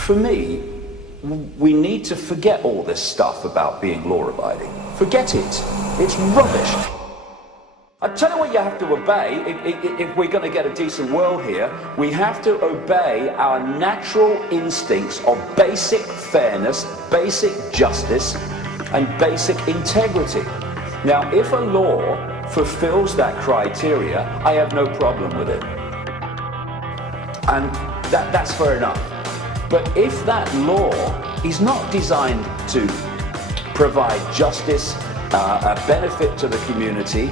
for me, we need to forget all this stuff about being law-abiding. Forget it. It's rubbish. I tell you what you have to obey if we're going to get a decent world here. We have to obey our natural instincts of basic fairness, basic justice, and basic integrity. Now, if a law fulfills that criteria, I have no problem with it. And that's fair enough. But if that law is not designed to provide justice, a benefit to the community,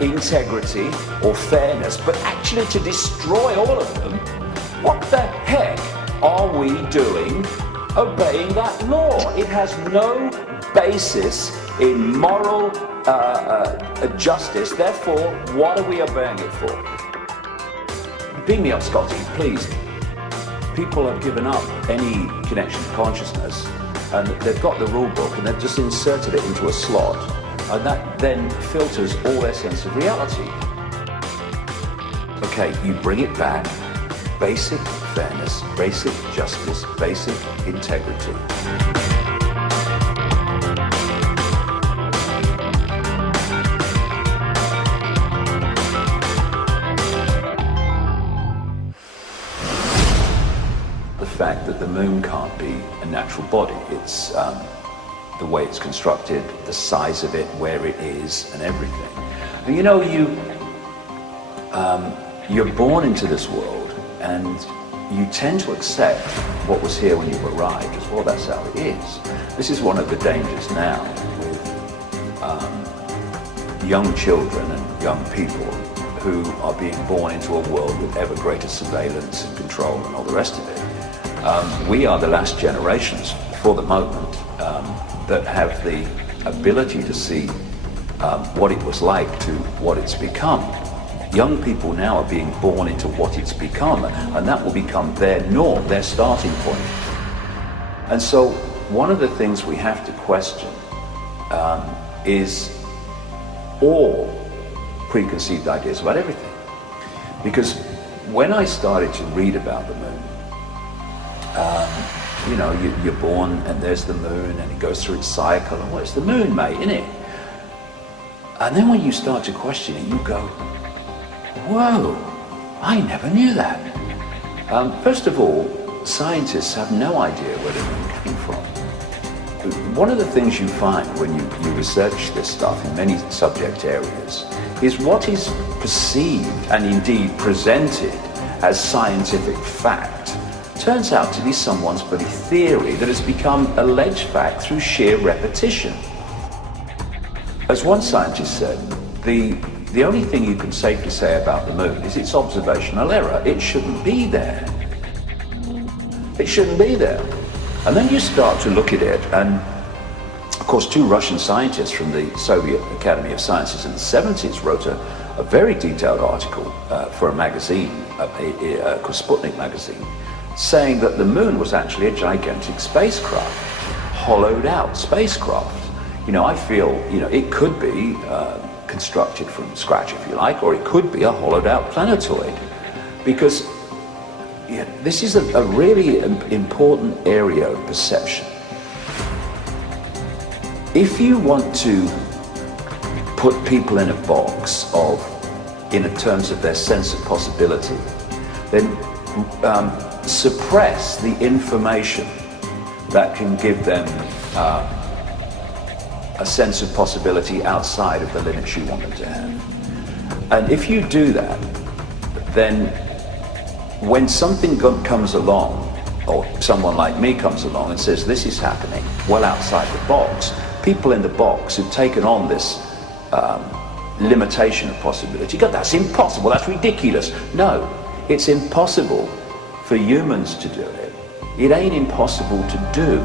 integrity or fairness, but actually to destroy all of them, what the heck are we doing obeying that law? It has no basis in moral justice, therefore what are we obeying it for? Beam me up, Scotty, please. People have given up any connection to consciousness, and they've got the rule book and they've just inserted it into a slot, and that then filters all their sense of reality. Okay, you bring it back. Basic fairness, basic justice, basic integrity. The fact that the moon can't be a natural body. It's the way it's constructed, the size of it, where it is, and everything. And you know, you're born into this world, and you tend to accept what was here when you arrived as well. That's how it is. This is one of the dangers now with young children and young people who are being born into a world with ever greater surveillance and control and all the rest of it. We are the last generations, for the moment, that have the ability to see what it was like to what it's become. Young people now are being born into what it's become, and that will become their norm, their starting point. And so one of the things we have to question is all preconceived ideas about everything. Because when I started to read about the moon, you know, you're born and there's the moon and it goes through its cycle, and well, it's the moon, mate, isn't it? And then when you start to question it, you go, whoa, I never knew that. First of all, scientists have no idea where the moon came from. One of the things you find when you research this stuff in many subject areas is what is perceived and indeed presented as scientific fact turns out to be someone's bloody theory that has become alleged fact through sheer repetition. As one scientist said, the only thing you can safely say about the moon is it's observational error. It shouldn't be there. It shouldn't be there. And then you start to look at it, and of course 2 Russian scientists from the Soviet Academy of Sciences in the 70s wrote a very detailed article for a magazine, called Sputnik magazine, saying that the moon was actually a gigantic spacecraft, hollowed out spacecraft. You know, I feel, you know, it could be constructed from scratch, if you like, or it could be a hollowed out planetoid, because this is a really important area of perception. If you want to put people in a box in terms of their sense of possibility, then suppress the information that can give them a sense of possibility outside of the limits you want them to have. And if you do that, then when something comes along, or someone like me comes along and says this is happening well outside the box, people in the box who've taken on this limitation of possibility go, that's impossible, that's ridiculous. No, it's impossible for humans to do it. It ain't impossible to do